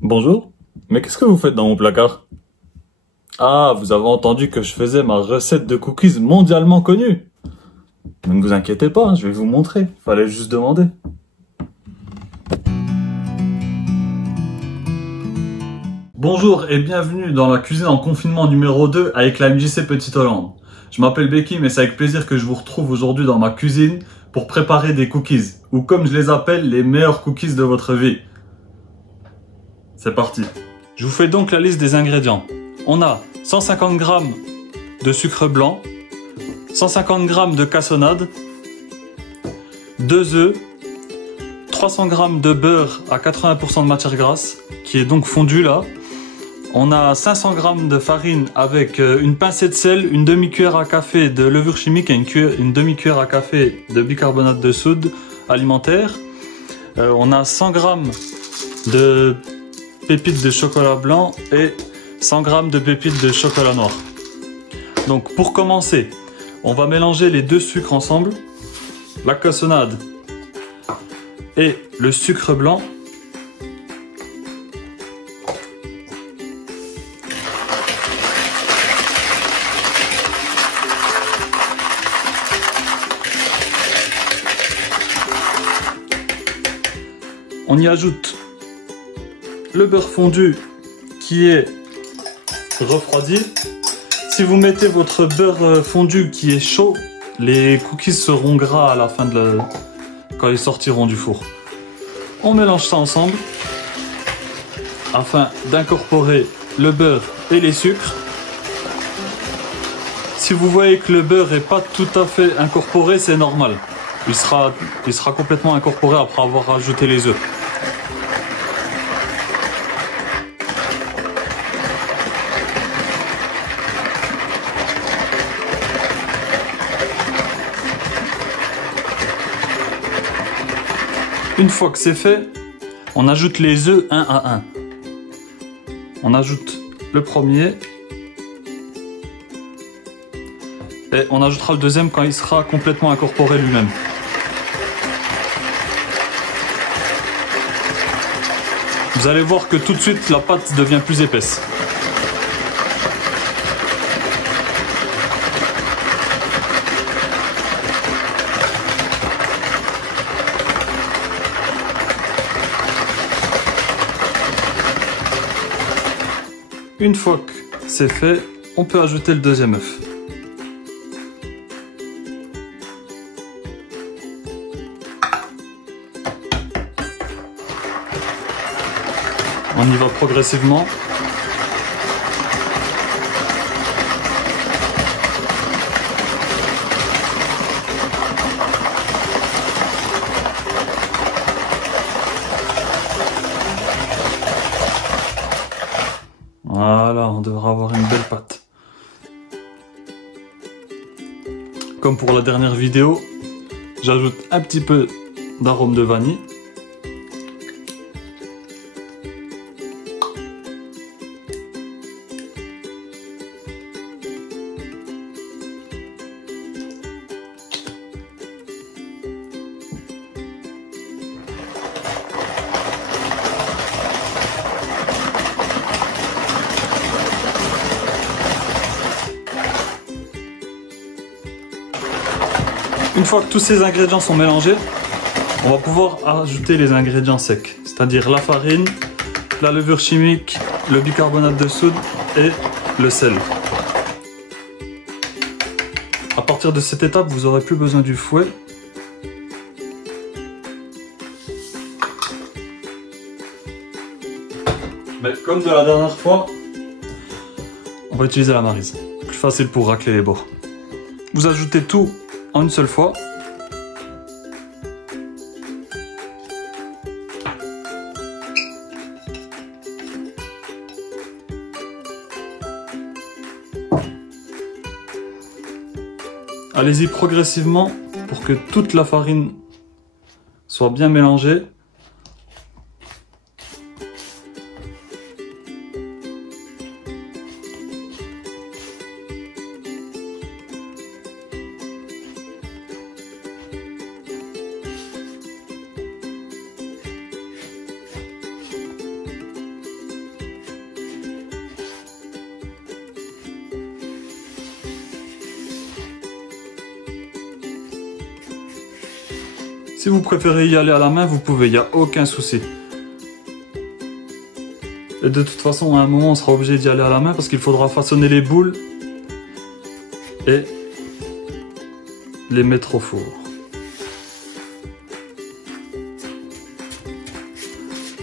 Bonjour, mais qu'est-ce que vous faites dans mon placard? Ah, vous avez entendu que je faisais ma recette de cookies mondialement connue. Ne vous inquiétez pas, je vais vous montrer, fallait juste demander. Bonjour et bienvenue dans la cuisine en confinement numéro 2 avec la MJC Petite Hollande. Je m'appelle Becky, mais c'est avec plaisir que je vous retrouve aujourd'hui dans ma cuisine pour préparer des cookies, ou comme je les appelle, les meilleurs cookies de votre vie. C'est parti. Je vous fais donc la liste des ingrédients. On a 150 g de sucre blanc, 150 g de cassonade, 2 œufs, 300 g de beurre à 80% de matière grasse, qui est donc fondu là. On a 500 g de farine avec une pincée de sel, une demi-cuillère à café de levure chimique et une demi-cuillère à café de bicarbonate de soude alimentaire. On a 100 g de pépites de chocolat blanc et 100 g de pépites de chocolat noir. Donc pour commencer, on va mélanger les deux sucres ensemble, la cassonade et le sucre blanc. On y ajoute le beurre fondu qui est refroidi. Si vous mettez votre beurre fondu qui est chaud, les cookies seront gras à la fin quand ils sortiront du four. On mélange ça ensemble afin d'incorporer le beurre et les sucres. Si vous voyez que le beurre n'est pas tout à fait incorporé, c'est normal. Il sera complètement incorporé après avoir ajouté les œufs. Une fois que c'est fait, on ajoute les œufs un à un. On ajoute le premier et on ajoutera le deuxième quand il sera complètement incorporé lui-même. Vous allez voir que tout de suite la pâte devient plus épaisse. Une fois que c'est fait, on peut ajouter le deuxième œuf. On y va progressivement. Voilà, on devra avoir une belle pâte. Comme pour la dernière vidéo, j'ajoute un petit peu d'arôme de vanille. Une fois que tous ces ingrédients sont mélangés, on va pouvoir ajouter les ingrédients secs, c'est-à-dire la farine, la levure chimique, le bicarbonate de soude et le sel. À partir de cette étape, vous n'aurez plus besoin du fouet. Mais comme de la dernière fois, on va utiliser la maryse. Plus facile pour racler les bords. Vous ajoutez tout en une seule fois. Allez-y progressivement pour que toute la farine soit bien mélangée. Si vous préférez y aller à la main, vous pouvez, il n'y a aucun souci. Et de toute façon, à un moment, on sera obligé d'y aller à la main parce qu'il faudra façonner les boules et les mettre au four.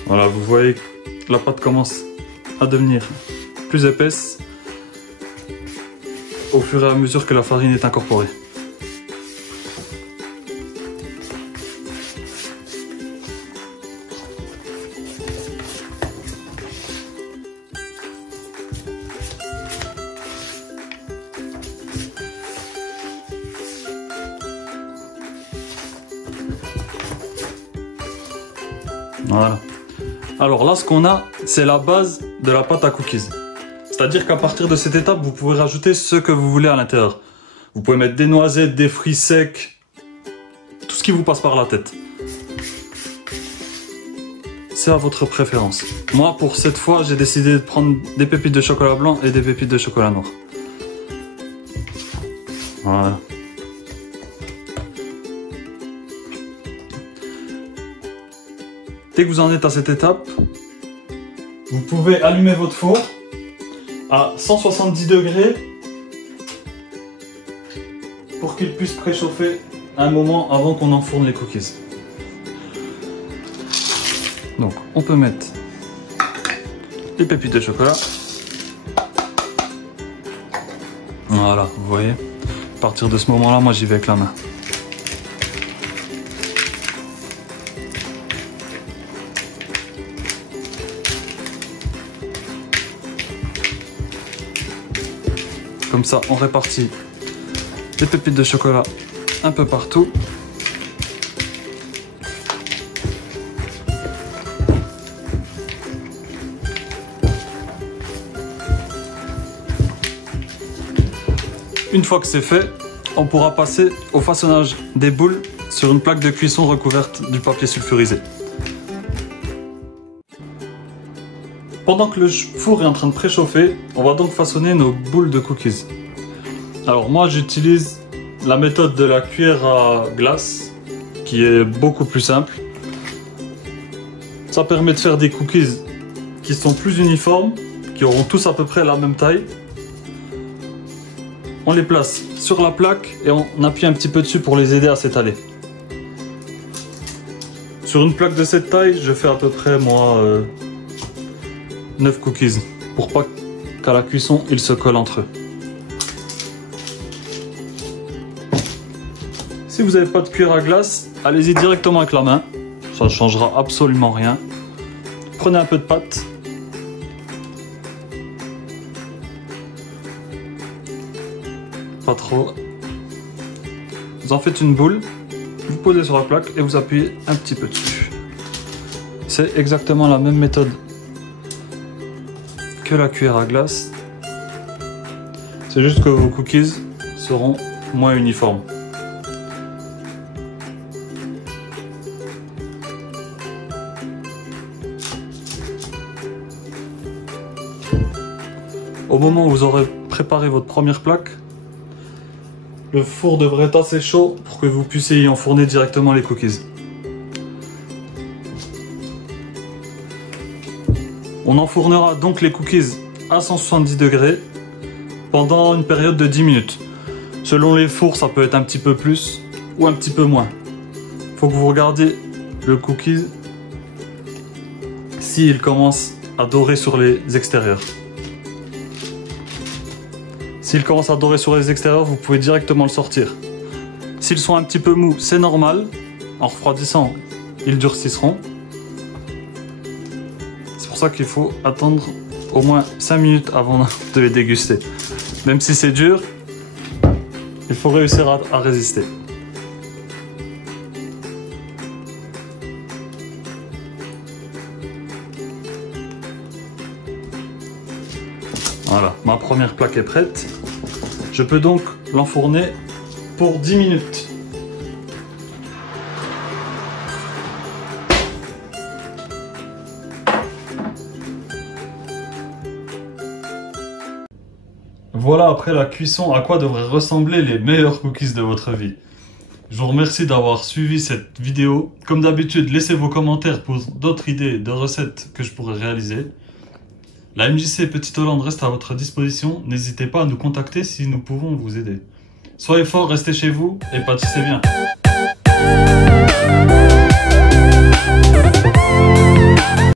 Voilà, vous voyez que la pâte commence à devenir plus épaisse au fur et à mesure que la farine est incorporée. Voilà. Alors là, ce qu'on a, c'est la base de la pâte à cookies. C'est-à-dire qu'à partir de cette étape, vous pouvez rajouter ce que vous voulez à l'intérieur. Vous pouvez mettre des noisettes, des fruits secs, tout ce qui vous passe par la tête. C'est à votre préférence. Moi, pour cette fois, j'ai décidé de prendre des pépites de chocolat blanc et des pépites de chocolat noir. Voilà. Dès que vous en êtes à cette étape, vous pouvez allumer votre four à 170 degrés pour qu'il puisse préchauffer un moment avant qu'on enfourne les cookies. Donc on peut mettre les pépites de chocolat. Voilà, vous voyez. À partir de ce moment-là, moi j'y vais avec la main. Comme ça, on répartit les pépites de chocolat un peu partout. Une fois que c'est fait, on pourra passer au façonnage des boules sur une plaque de cuisson recouverte du papier sulfurisé. Pendant que le four est en train de préchauffer, on va donc façonner nos boules de cookies. Alors moi j'utilise la méthode de la cuillère à glace, qui est beaucoup plus simple. Ça permet de faire des cookies qui sont plus uniformes, qui auront tous à peu près la même taille. On les place sur la plaque et on appuie un petit peu dessus pour les aider à s'étaler. Sur une plaque de cette taille, je fais à peu près moi 9 cookies, pour pas qu'à la cuisson ils se collent entre eux. Si vous n'avez pas de cuillère à glace, allez-y directement avec la main, ça ne changera absolument rien. Prenez un peu de pâte. Pas trop. Vous en faites une boule, vous posez sur la plaque et vous appuyez un petit peu dessus. C'est exactement la même méthode que la cuillère à glace, c'est juste que vos cookies seront moins uniformes. Au moment où vous aurez préparé votre première plaque, le four devrait être assez chaud pour que vous puissiez y enfourner directement les cookies. On enfournera donc les cookies à 170 degrés pendant une période de 10 minutes. Selon les fours, ça peut être un petit peu plus ou un petit peu moins. Il faut que vous regardiez le cookie s'il commence à dorer sur les extérieurs. S'il commence à dorer sur les extérieurs, vous pouvez directement le sortir. S'ils sont un petit peu mous, c'est normal. En refroidissant, ils durciront. C'est pour ça qu'il faut attendre au moins 5 minutes avant de les déguster. Même si c'est dur, il faut réussir à résister. Voilà, ma première plaque est prête. Je peux donc l'enfourner pour 10 minutes. Voilà après la cuisson à quoi devraient ressembler les meilleurs cookies de votre vie. Je vous remercie d'avoir suivi cette vidéo. Comme d'habitude, laissez vos commentaires pour d'autres idées de recettes que je pourrais réaliser. La MJC Petite Hollande reste à votre disposition. N'hésitez pas à nous contacter si nous pouvons vous aider. Soyez forts, restez chez vous et pâtissez bien.